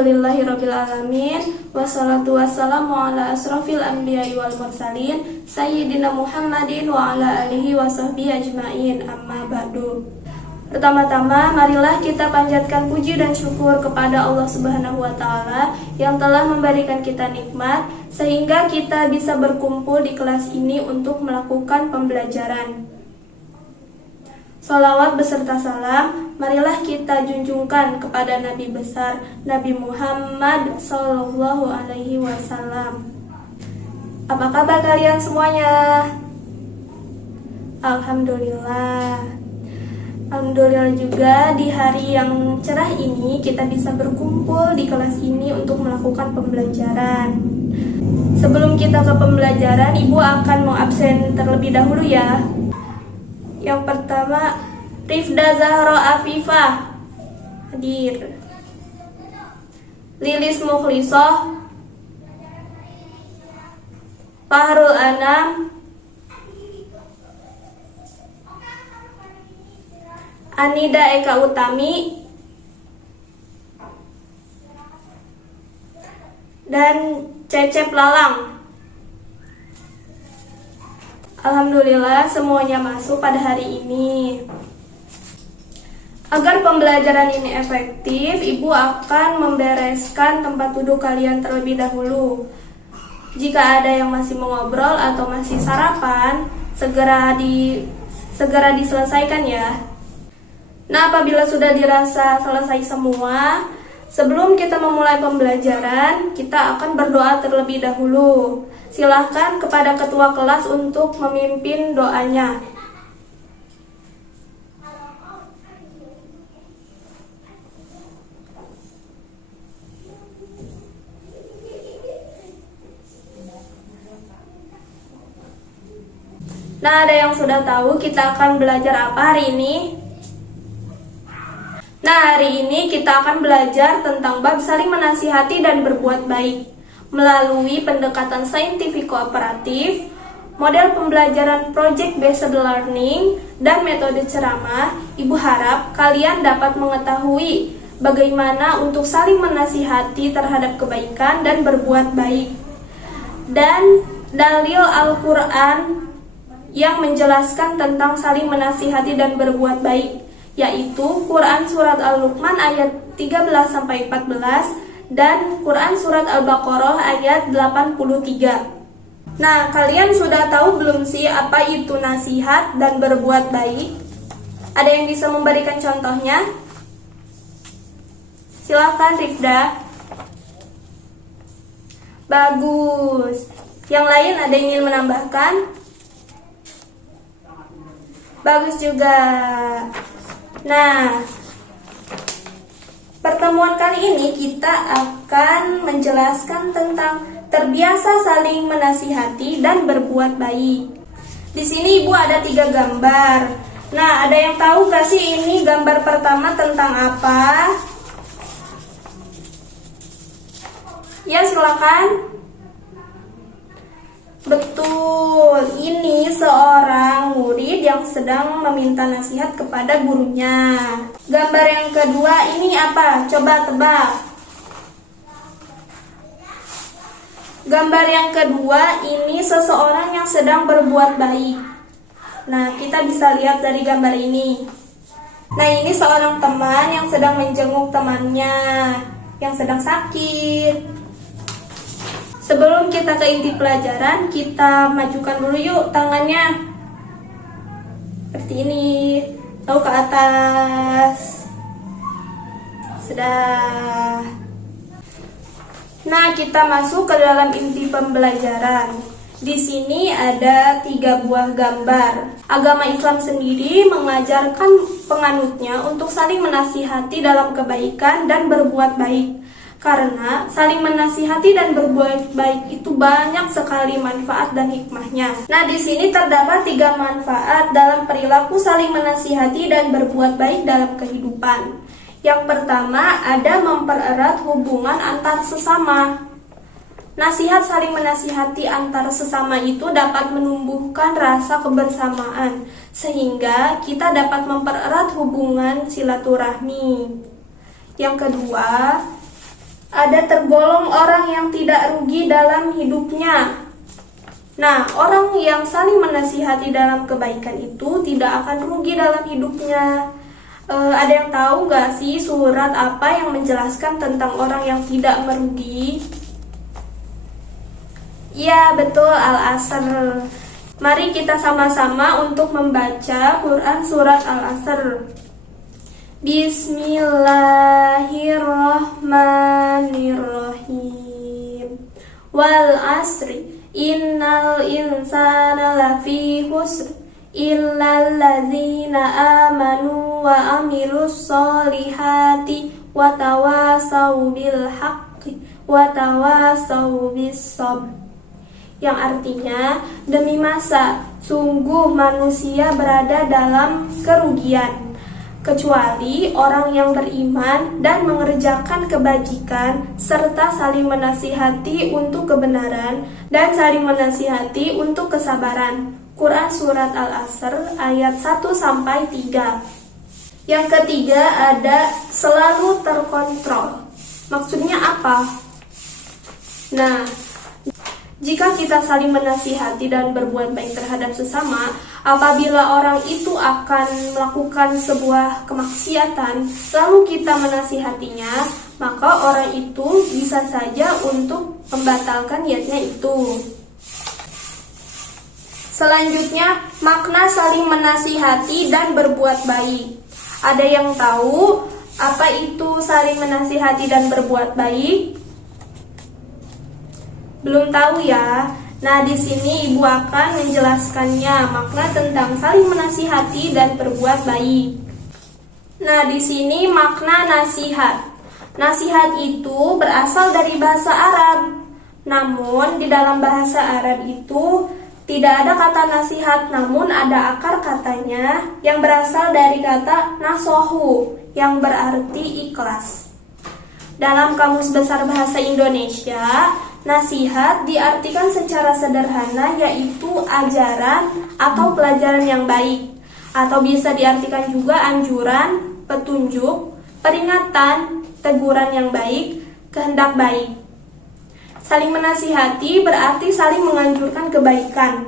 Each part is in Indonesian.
Alhamdulillahirabbil alamin, wassalatu wassalamu ala asrofil anbiya'i wal mursalin sayyidina Muhammadin wa ala alihi wa sahbihi ajmain, amma ba'du. Pertama-tama, marilah kita panjatkan puji dan syukur kepada Allah Subhanahu wa Ta'ala yang telah memberikan kita nikmat sehingga kita bisa berkumpul di kelas ini untuk melakukan pembelajaran. Sholawat beserta salam, marilah kita junjungkan kepada Nabi besar Nabi Muhammad Sallallahu Alaihi Wasallam. Apa kabar kalian semuanya? Alhamdulillah. Alhamdulillah juga di hari yang cerah ini kita bisa berkumpul di kelas ini untuk melakukan pembelajaran. Sebelum kita ke pembelajaran, Ibu akan mengabsen terlebih dahulu ya. Yang pertama, Rifda Zahra Afifah hadir. Lilis Mukhlisoh, Fahrul Anam, Anida Eka Utami, dan Cecep Lalang. Alhamdulillah semuanya masuk pada hari ini. Agar pembelajaran ini efektif, Ibu akan membereskan tempat duduk kalian terlebih dahulu. Jika ada yang masih mengobrol atau masih sarapan, segera diselesaikan ya. Nah, apabila sudah dirasa selesai semua, sebelum kita memulai pembelajaran, kita akan berdoa terlebih dahulu. Silahkan kepada ketua kelas untuk memimpin doanya. Nah, ada yang sudah tahu kita akan belajar apa hari ini? Nah, hari ini kita akan belajar tentang bab saling menasihati dan berbuat baik melalui pendekatan saintifik kooperatif, model pembelajaran project based learning, dan metode ceramah. Ibu harap kalian dapat mengetahui bagaimana untuk saling menasihati terhadap kebaikan dan berbuat baik. Dan dalil Al-Quran yang menjelaskan tentang saling menasihati dan berbuat baik, yaitu Quran Surat Al-Luqman ayat 13-14 dan Quran Surat Al-Baqarah ayat 83. Nah, kalian sudah tahu belum sih apa itu nasihat dan berbuat baik? Ada yang bisa memberikan contohnya? Silakan Rifda. Bagus. Yang lain ada yang ingin menambahkan? Bagus juga. Nah, pertemuan kali ini kita akan menjelaskan tentang terbiasa saling menasihati dan berbuat baik. Di sini Ibu ada 3 gambar. Nah, ada yang tahu gak sih ini gambar pertama tentang apa? Ya, silakan. Betul, ini seorang murid yang sedang meminta nasihat kepada gurunya. Gambar yang kedua ini apa? Coba tebak. Gambar yang kedua ini seseorang yang sedang berbuat baik. Nah, kita bisa lihat dari gambar ini. Nah, ini seorang teman yang sedang menjenguk temannya yang sedang sakit. Sebelum kita ke inti pelajaran, kita majukan dulu yuk tangannya. Seperti ini. Tahu ke atas. Sudah. Nah, kita masuk ke dalam inti pembelajaran. Di sini ada 3 buah gambar. Agama Islam sendiri mengajarkan penganutnya untuk saling menasihati dalam kebaikan dan berbuat baik. Karena saling menasihati dan berbuat baik itu banyak sekali manfaat dan hikmahnya. Nah, di sini terdapat 3 manfaat dalam perilaku saling menasihati dan berbuat baik dalam kehidupan. Yang pertama, ada mempererat hubungan antar sesama. Nasihat saling menasihati antar sesama itu dapat menumbuhkan rasa kebersamaan, sehingga kita dapat mempererat hubungan silaturahmi. Yang kedua, ada tergolong orang yang tidak rugi dalam hidupnya. Nah, orang yang saling menasihati dalam kebaikan itu tidak akan rugi dalam hidupnya. Ada yang tahu gak sih surat apa yang menjelaskan tentang orang yang tidak merugi? Ya, betul, Al-Asr. Mari kita sama-sama untuk membaca Quran surat Al-Asr. Bismillahirrahmanirrahim. Wal asri innal insana lafi khusr illal ladzina amanu wa amilus solihati wa tawasau bil haqqi wa tawasau bis sabr. Yang artinya, demi masa sungguh manusia berada dalam kerugian, kecuali orang yang beriman dan mengerjakan kebajikan serta saling menasihati untuk kebenaran dan saling menasihati untuk kesabaran. Quran surat Al-Asr ayat 1-3. Yang ketiga ada selalu terkontrol. Maksudnya apa? Nah, jika kita saling menasihati dan berbuat baik terhadap sesama, apabila orang itu akan melakukan sebuah kemaksiatan, lalu kita menasihatinya, maka orang itu bisa saja untuk membatalkan niatnya itu. Selanjutnya, makna saling menasihati dan berbuat baik. Ada yang tahu apa itu saling menasihati dan berbuat baik? Belum tahu ya? Nah, di sini Ibu akan menjelaskannya, makna tentang saling menasihati dan berbuat baik. Nah, di sini makna nasihat. Nasihat itu berasal dari bahasa Arab. Namun, di dalam bahasa Arab itu tidak ada kata nasihat, namun ada akar katanya yang berasal dari kata nasohu, yang berarti ikhlas. Dalam Kamus Besar Bahasa Indonesia, nasihat diartikan secara sederhana yaitu ajaran atau pelajaran yang baik, atau bisa diartikan juga anjuran, petunjuk, peringatan, teguran yang baik, kehendak baik. Saling menasihati berarti saling menganjurkan kebaikan,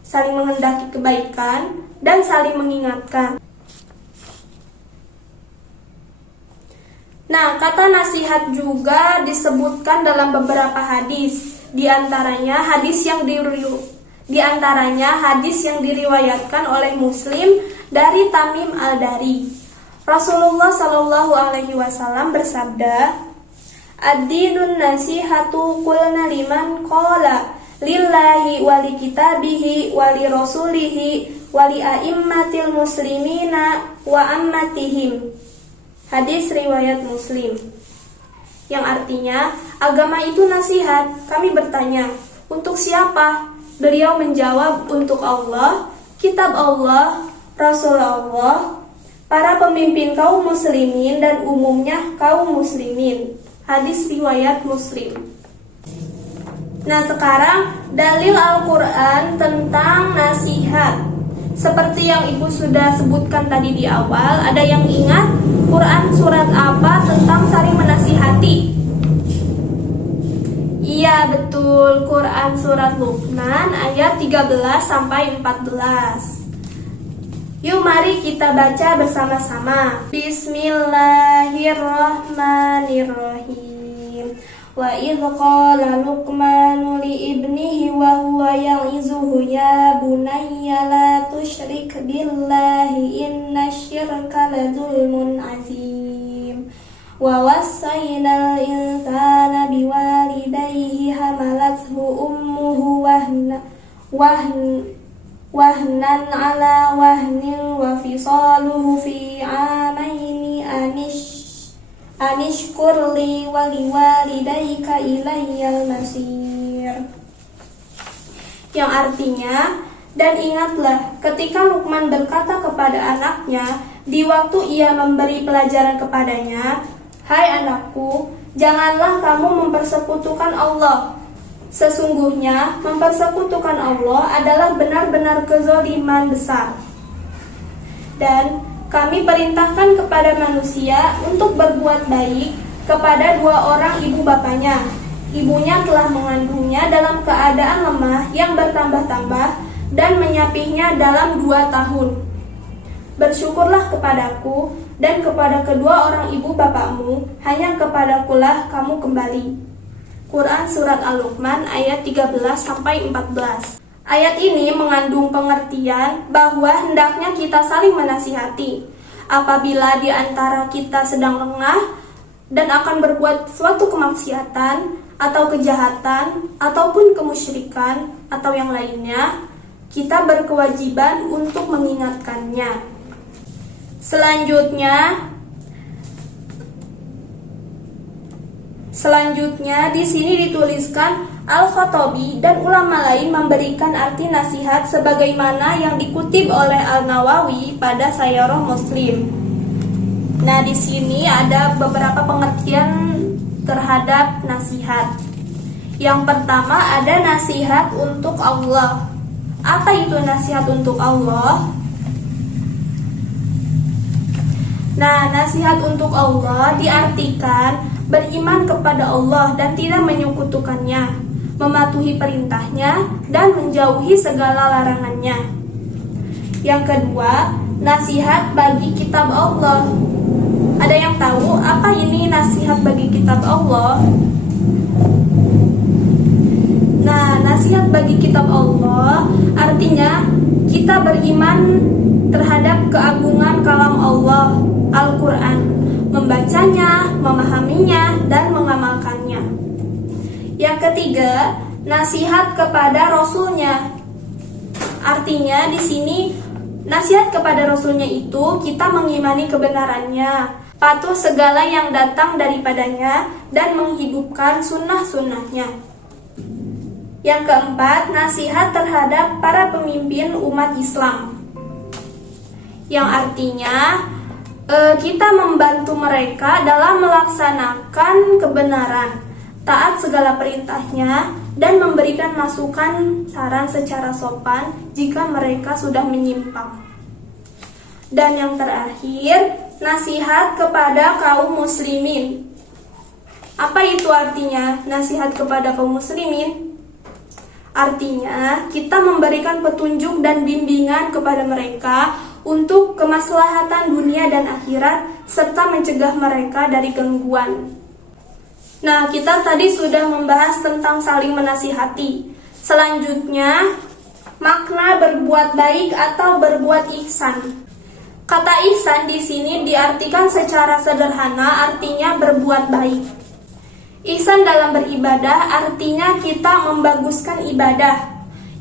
saling menghendaki kebaikan, dan saling mengingatkan. Nah, kata nasihat juga disebutkan dalam beberapa hadis. Di antaranya hadis yang diriwayatkan oleh Muslim dari Tamim Al-Dari. Rasulullah Shallallahu alaihi wasallam bersabda, "Ad-dinun nasihatu qulna liman qala lillahi wa li kitabihi wa li rasulihi wa li a'immatil muslimina wa ammatihim." Hadis riwayat Muslim. Yang artinya, agama itu nasihat. Kami bertanya, untuk siapa? Beliau menjawab, untuk Allah, kitab Allah, Rasul Allah, para pemimpin kaum muslimin dan umumnya kaum muslimin. Hadis riwayat Muslim. Nah, sekarang dalil Al-Quran tentang nasihat. Seperti yang Ibu sudah sebutkan tadi di awal, ada yang ingat Quran surat apa tentang saling menasihati? Iya, betul, Quran surat Luqman ayat 13-14. Yuk, mari kita baca bersama-sama. Bismillahirrahmanirrahim. Wa idh qala Luqmanu li ibnihi wa huwa ya'izuhu ya bunayya la tusyrik billahi innasyirka ladzulmun azim. Wa wassaynal insana biwalidayhi hamalathu ummuhu wahnan ala wahnin wa fisaluhu fi amaini anishkur li wa liwalidayka ilayyal masir. Yang artinya, dan ingatlah ketika Luqman berkata kepada anaknya di waktu ia memberi pelajaran kepadanya, "Hai anakku, janganlah kamu mempersekutukan Allah. Sesungguhnya mempersekutukan Allah adalah benar-benar kezaliman besar. Dan kami perintahkan kepada manusia untuk berbuat baik kepada dua orang ibu bapanya. Ibunya telah mengandungnya dalam keadaan lemah yang bertambah-tambah dan menyapihnya dalam 2 tahun. Bersyukurlah kepadaku dan kepada kedua orang ibu bapakmu, hanya kepadakulah kamu kembali. Quran Surat Al-Luqman ayat 13-14. Ayat ini mengandung pengertian bahwa hendaknya kita saling menasihati apabila di antara kita sedang lengah dan akan berbuat suatu kemaksiatan atau kejahatan ataupun kemusyrikan atau yang lainnya, kita berkewajiban untuk mengingatkannya. Selanjutnya di sini dituliskan Al-Khattabi dan ulama lain memberikan arti nasihat sebagaimana yang dikutip oleh Al-Nawawi pada Syarah Muslim. Nah, di sini ada beberapa pengertian terhadap nasihat. Yang pertama ada nasihat untuk Allah. Apa itu nasihat untuk Allah? Nah, nasihat untuk Allah diartikan beriman kepada Allah dan tidak menyekutukannya, mematuhi perintahnya dan menjauhi segala larangannya. Yang kedua, nasihat bagi kitab Allah. Ada yang tahu apa ini nasihat bagi kitab Allah? Nah, nasihat bagi kitab Allah artinya kita beriman terhadap keagungan kalam Allah, Al-Quran, membacanya, memahaminya, dan mengamalkannya. Yang ketiga, nasihat kepada Rasulnya. Artinya di sini nasihat kepada Rasulnya itu kita mengimani kebenarannya, patuh segala yang datang daripadanya, dan menghidupkan sunnah-sunnahnya. Yang keempat, nasihat terhadap para pemimpin umat Islam, yang artinya kita membantu mereka dalam melaksanakan kebenaran, taat segala perintahnya, dan memberikan masukan saran secara sopan jika mereka sudah menyimpang. Dan yang terakhir, nasihat kepada kaum muslimin. Apa itu artinya nasihat kepada kaum muslimin? Artinya kita memberikan petunjuk dan bimbingan kepada mereka untuk kemaslahatan dunia dan akhirat serta mencegah mereka dari gangguan. Nah, kita tadi sudah membahas tentang saling menasihati. Selanjutnya, makna berbuat baik atau berbuat ihsan. Kata ihsan di sini diartikan secara sederhana artinya berbuat baik. Ihsan dalam beribadah artinya kita membaguskan ibadah,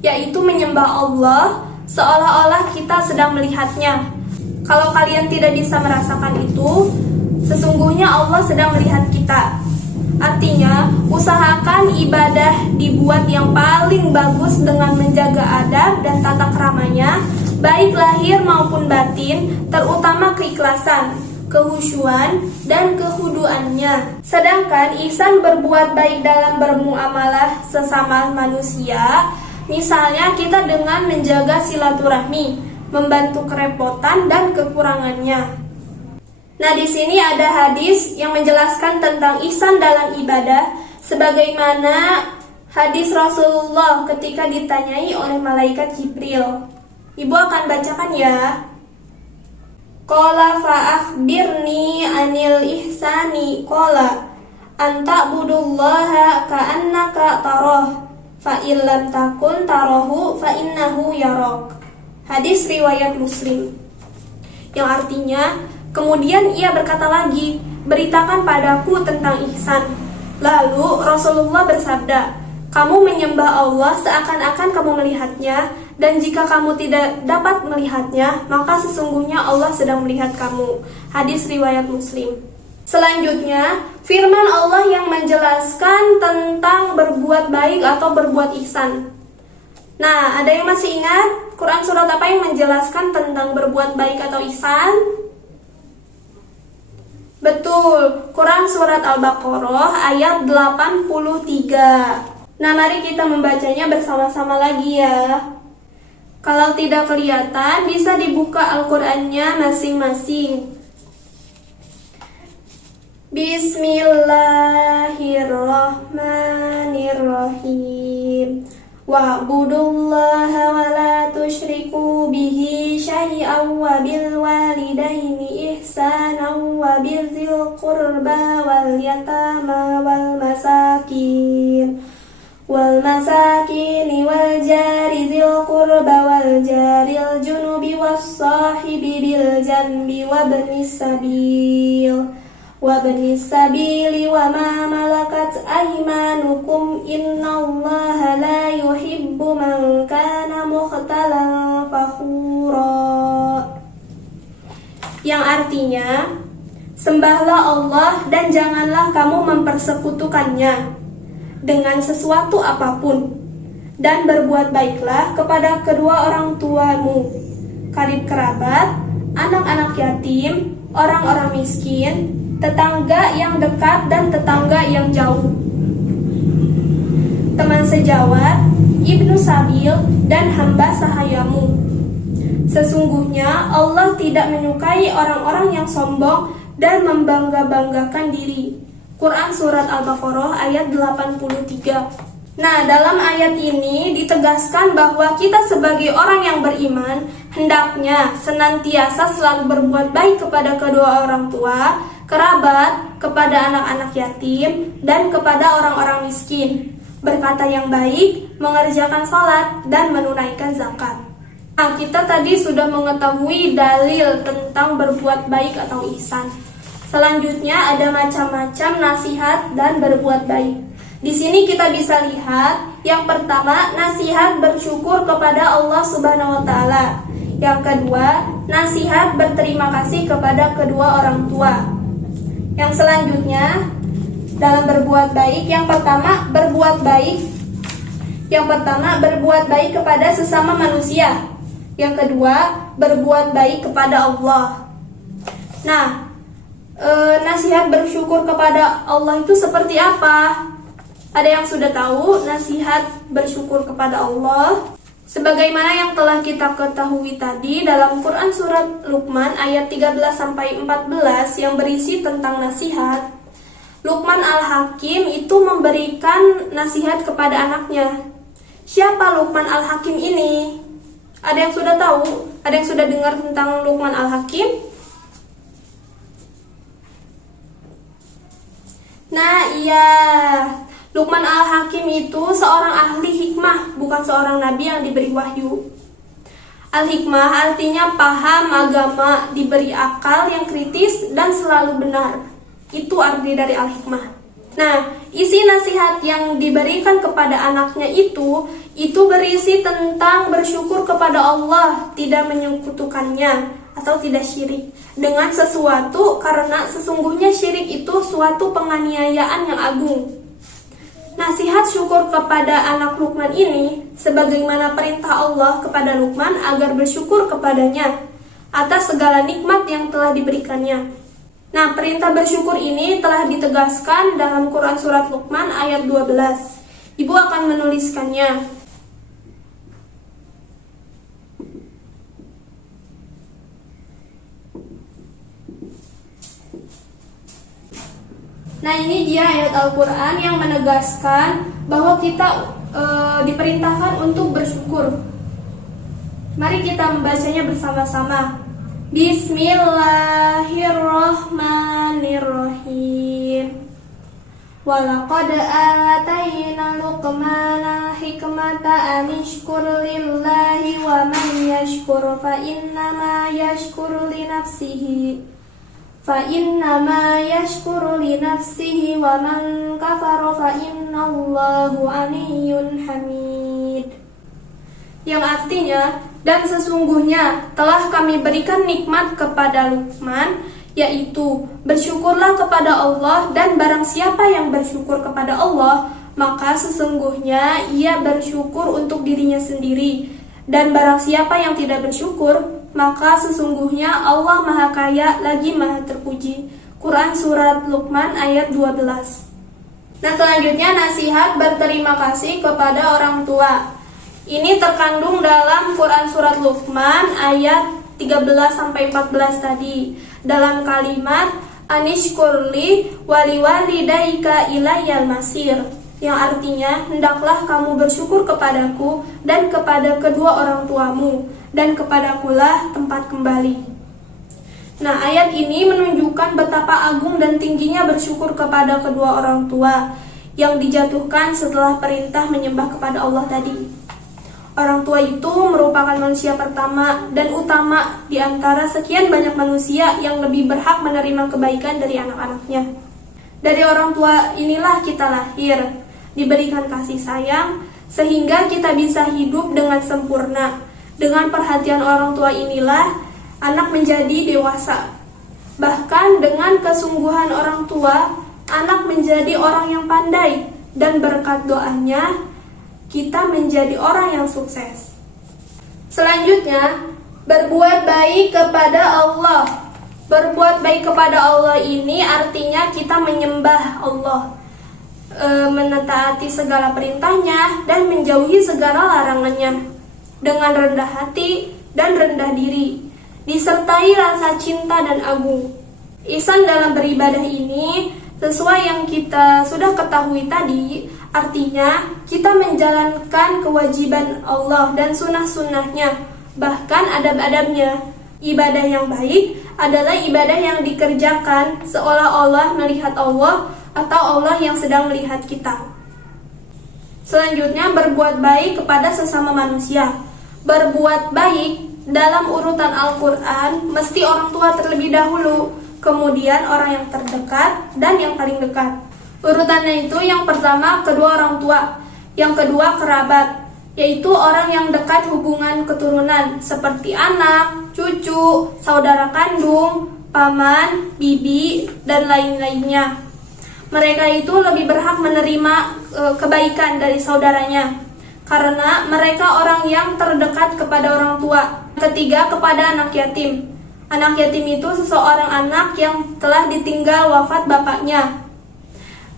yaitu menyembah Allah seolah-olah kita sedang melihatnya. Kalau kalian tidak bisa merasakan itu, sesungguhnya Allah sedang melihat kita. Artinya, usahakan ibadah dibuat yang paling bagus dengan menjaga adab dan tata keramanya, baik lahir maupun batin, terutama keikhlasan, kehusyuan, dan kehuduannya. Sedangkan ihsan berbuat baik dalam bermuamalah sesama manusia, misalnya kita dengan menjaga silaturahmi, membantu kerepotan dan kekurangannya. Nah, di sini ada hadis yang menjelaskan tentang ihsan dalam ibadah, sebagaimana hadis Rasulullah ketika ditanyai oleh malaikat Jibril. Ibu akan bacakan ya. Qala fa'akhbirni anil ihsani qala anta budullaha ka'annaka tarah fa illam takun tarahu fa innahu yarak. Hadis riwayat Muslim. Yang artinya, kemudian ia berkata lagi, beritakan padaku tentang ihsan. Lalu Rasulullah bersabda, kamu menyembah Allah seakan-akan kamu melihatnya, dan jika kamu tidak dapat melihatnya, maka sesungguhnya Allah sedang melihat kamu. Hadis riwayat Muslim. Selanjutnya, firman Allah yang menjelaskan tentang berbuat baik atau berbuat ihsan. Nah, ada yang masih ingat Quran surat apa yang menjelaskan tentang berbuat baik atau ihsan? Betul, Quran surat Al-Baqarah ayat 83. Nah, mari kita membacanya bersama-sama lagi ya. Kalau tidak kelihatan, bisa dibuka Al-Qur'annya masing-masing. Bismillahirrahmanirrahim. Wa'budullaha wa la tusyriku bihi syai'an wa bil walidaini ihsanan wa bizil qurba wal yatama wal masakini wal jari zil qurba wal jaril junubi was sahibi bil janbi wabnis sabili wa ma malakat aymanukum innallaha la yuhibbu man kana mukhtalan fakhura. Yang artinya, sembahlah Allah dan janganlah kamu mempersekutukannya dengan sesuatu apapun, dan berbuat baiklah kepada kedua orang tuamu, karib kerabat, anak-anak yatim, orang-orang miskin, tetangga yang dekat dan tetangga yang jauh, teman sejawat, ibnu sabil, dan hamba sahayamu. Sesungguhnya Allah tidak menyukai orang-orang yang sombong dan membangga-banggakan diri. Quran Surat Al-Baqarah ayat 83. Nah, dalam ayat ini ditegaskan bahwa kita sebagai orang yang beriman hendaknya senantiasa selalu berbuat baik kepada kedua orang tua, kerabat, kepada anak-anak yatim, dan kepada orang-orang miskin, berkata yang baik, mengerjakan sholat, dan menunaikan zakat. Nah, kita tadi sudah mengetahui dalil tentang berbuat baik atau ihsan. Selanjutnya ada macam-macam nasihat dan berbuat baik. Di sini kita bisa lihat, yang pertama, nasihat bersyukur kepada Allah Subhanahu wa taala. Yang kedua, nasihat berterima kasih kepada kedua orang tua. Yang selanjutnya, dalam berbuat baik, yang pertama berbuat baik kepada sesama manusia. Yang kedua, berbuat baik kepada Allah. Nah, nasihat bersyukur kepada Allah itu seperti apa? Ada yang sudah tahu nasihat bersyukur kepada Allah? Sebagaimana yang telah kita ketahui tadi dalam Quran Surat Luqman ayat 13-14 yang berisi tentang nasihat, Luqman Al-Hakim itu memberikan nasihat kepada anaknya. Siapa Luqman Al-Hakim ini? Ada yang sudah tahu? Ada yang sudah dengar tentang Luqman Al-Hakim? Nah, iya. Luqman Al-Hakim itu seorang ahli hikmah, bukan seorang nabi yang diberi wahyu. Al-hikmah artinya paham agama, diberi akal yang kritis dan selalu benar. Itu arti dari al-hikmah. Nah, isi nasihat yang diberikan kepada anaknya itu berisi tentang bersyukur kepada Allah, tidak menyekutukannya atau tidak syirik dengan sesuatu, karena sesungguhnya syirik itu suatu penganiayaan yang agung. Nasihat syukur kepada anak Luqman ini sebagaimana perintah Allah kepada Luqman agar bersyukur kepadanya atas segala nikmat yang telah diberikannya. Nah, perintah bersyukur ini telah ditegaskan dalam Quran Surat Luqman ayat 12. Ibu akan menuliskannya. Nah, ini dia ayat Al-Quran yang menegaskan bahwa kita diperintahkan untuk bersyukur. Mari kita membacanya bersama-sama. Bismillahirrahmanirrahim. Walaqad atayna Luqmana hikmata anishkur lillahi wa man yashkur fa innama yashkuru li nafsihi. فَإِنَّمَا يَشْكُرُ لِنَفْسِهِ وَمَنْ كَفَرَ فَإِنَّ اللَّهُ غَنِيٌّ حَمِيدٌ. Yang artinya, dan sesungguhnya telah kami berikan nikmat kepada Luqman, yaitu bersyukurlah kepada Allah, dan barang siapa yang bersyukur kepada Allah, maka sesungguhnya ia bersyukur untuk dirinya sendiri. Dan barang siapa yang tidak bersyukur, maka sesungguhnya Allah Maha Kaya lagi Maha Terpuji. Quran Surat Luqman ayat 12. Nah, selanjutnya nasihat berterima kasih kepada orang tua. Ini terkandung dalam Quran Surat Luqman ayat 13-14 tadi. Dalam kalimat anishkurli waliwalidaika ilayyal masir, yang artinya hendaklah kamu bersyukur kepadaku dan kepada kedua orang tuamu, dan kepadakulah tempat kembali. Nah, ayat ini menunjukkan betapa agung dan tingginya bersyukur kepada kedua orang tua yang dijatuhkan setelah perintah menyembah kepada Allah tadi. Orang tua itu merupakan manusia pertama dan utama di antara sekian banyak manusia yang lebih berhak menerima kebaikan dari anak-anaknya. Dari orang tua inilah kita lahir, diberikan kasih sayang, sehingga kita bisa hidup dengan sempurna. Dengan perhatian orang tua inilah anak menjadi dewasa. Bahkan dengan kesungguhan orang tua, anak menjadi orang yang pandai, dan berkat doanya kita menjadi orang yang sukses. Selanjutnya, berbuat baik kepada Allah. Berbuat baik kepada Allah ini artinya kita menyembah Allah, menetaati segala perintahnya dan menjauhi segala larangannya dengan rendah hati dan rendah diri, disertai rasa cinta dan agung. Ihsan dalam beribadah ini sesuai yang kita sudah ketahui tadi, artinya kita menjalankan kewajiban Allah dan sunnah-sunnahnya, bahkan adab-adabnya. Ibadah yang baik adalah ibadah yang dikerjakan seolah-olah melihat Allah atau Allah yang sedang melihat kita. Selanjutnya, berbuat baik kepada sesama manusia. Berbuat baik dalam urutan Al-Quran mesti orang tua terlebih dahulu, kemudian orang yang terdekat, dan yang paling dekat. Urutannya itu yang pertama kedua orang tua, yang kedua kerabat, yaitu orang yang dekat hubungan keturunan seperti anak, cucu, saudara kandung, paman, bibi, dan lain-lainnya. Mereka itu lebih berhak menerima kebaikan dari saudaranya karena mereka orang yang terdekat kepada orang tua. Ketiga, kepada anak yatim. Anak yatim itu seseorang anak yang telah ditinggal wafat bapaknya.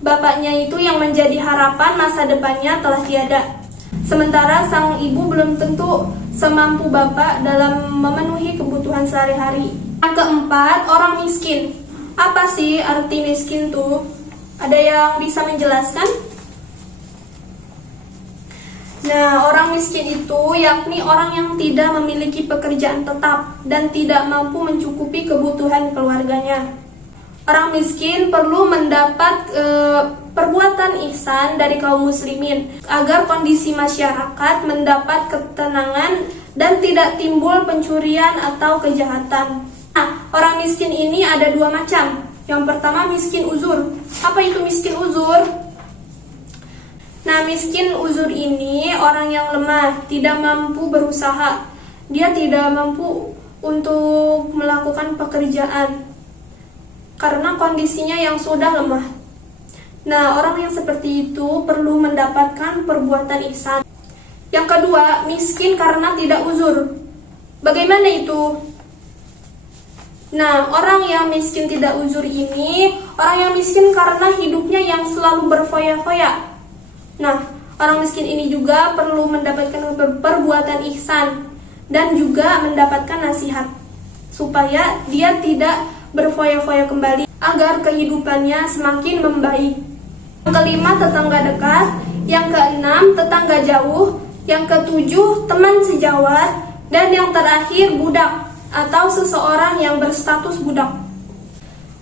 Bapaknya itu yang menjadi harapan masa depannya telah tiada. Sementara sang ibu belum tentu semampu bapak dalam memenuhi kebutuhan sehari-hari. Yang keempat, orang miskin. Apa sih arti miskin tuh? Ada yang bisa menjelaskan? Nah, orang miskin itu yakni orang yang tidak memiliki pekerjaan tetap dan tidak mampu mencukupi kebutuhan keluarganya. Orang miskin perlu mendapat perbuatan ihsan dari kaum muslimin agar kondisi masyarakat mendapat ketenangan dan tidak timbul pencurian atau kejahatan. Nah, orang miskin ini ada dua macam. Yang pertama, miskin uzur. Apa itu miskin uzur? Nah, miskin uzur ini orang yang lemah, tidak mampu berusaha. Dia tidak mampu untuk melakukan pekerjaan karena kondisinya yang sudah lemah. Nah, orang yang seperti itu perlu mendapatkan perbuatan ihsan. Yang kedua, miskin karena tidak uzur. Bagaimana itu? Nah, orang yang miskin tidak uzur ini orang yang miskin karena hidupnya yang selalu berfoya-foya. Nah, orang miskin ini juga perlu mendapatkan perbuatan ihsan dan juga mendapatkan nasihat supaya dia tidak berfoya-foya kembali agar kehidupannya semakin membaik. Yang kelima, tetangga dekat. Yang keenam, tetangga jauh. Yang ketujuh, teman sejawat. Dan yang terakhir, budak atau seseorang yang berstatus budak.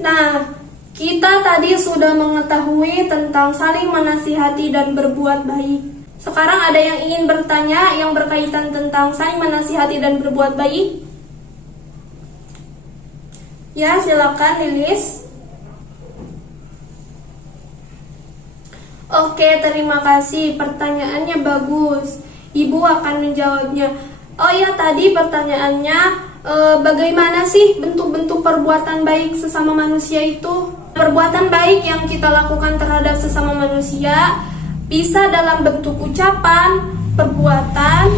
Nah, kita tadi sudah mengetahui tentang saling menasihati dan berbuat baik. Sekarang ada yang ingin bertanya yang berkaitan tentang saling menasihati dan berbuat baik? Ya, silakan Lilis. Oke, terima kasih. Pertanyaannya bagus. Ibu akan menjawabnya. Oh ya, tadi pertanyaannya bagaimana sih bentuk-bentuk perbuatan baik sesama manusia itu? Perbuatan baik yang kita lakukan terhadap sesama manusia bisa dalam bentuk ucapan, perbuatan,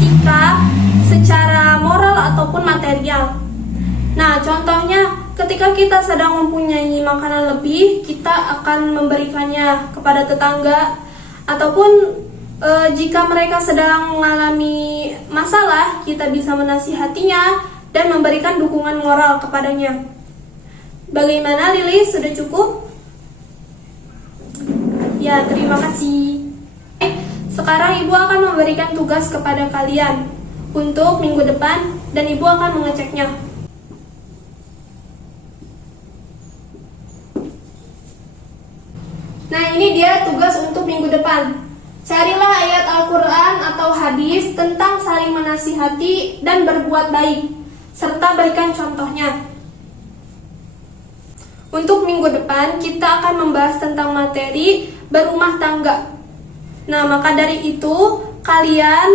sikap, secara moral ataupun material. Nah, contohnya ketika kita sedang mempunyai makanan lebih, kita akan memberikannya kepada tetangga, ataupun jika mereka sedang mengalami masalah, kita bisa menasihatinya dan memberikan dukungan moral kepadanya. Bagaimana Lilis, sudah cukup? Ya, terima kasih. Sekarang Ibu akan memberikan tugas kepada kalian untuk minggu depan dan Ibu akan mengeceknya. Nah, ini dia tugas untuk minggu depan. Carilah ayat Al-Quran atau hadis tentang saling menasihati dan berbuat baik, serta berikan contohnya. Untuk minggu depan, kita akan membahas tentang materi berumah tangga. Nah, maka dari itu, kalian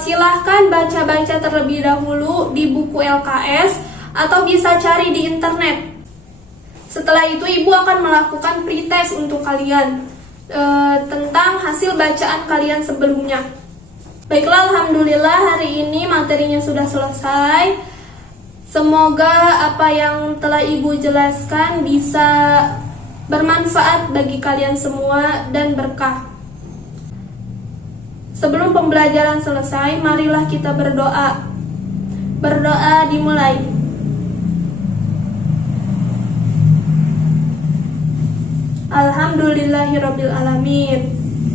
silahkan baca-baca terlebih dahulu di buku LKS atau bisa cari di internet. Setelah itu Ibu akan melakukan pretest untuk kalian tentang hasil bacaan kalian sebelumnya. Baiklah, alhamdulillah hari ini materinya sudah selesai. Semoga apa yang telah Ibu jelaskan bisa bermanfaat bagi kalian semua dan berkah. Sebelum pembelajaran selesai, marilah kita berdoa. Berdoa dimulai. Alhamdulillahirabbil alamin.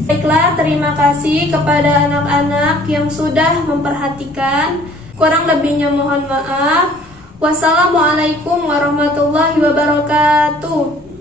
Baiklah, terima kasih kepada anak-anak yang sudah memperhatikan. Kurang lebihnya mohon maaf. Wassalamualaikum warahmatullahi wabarakatuh.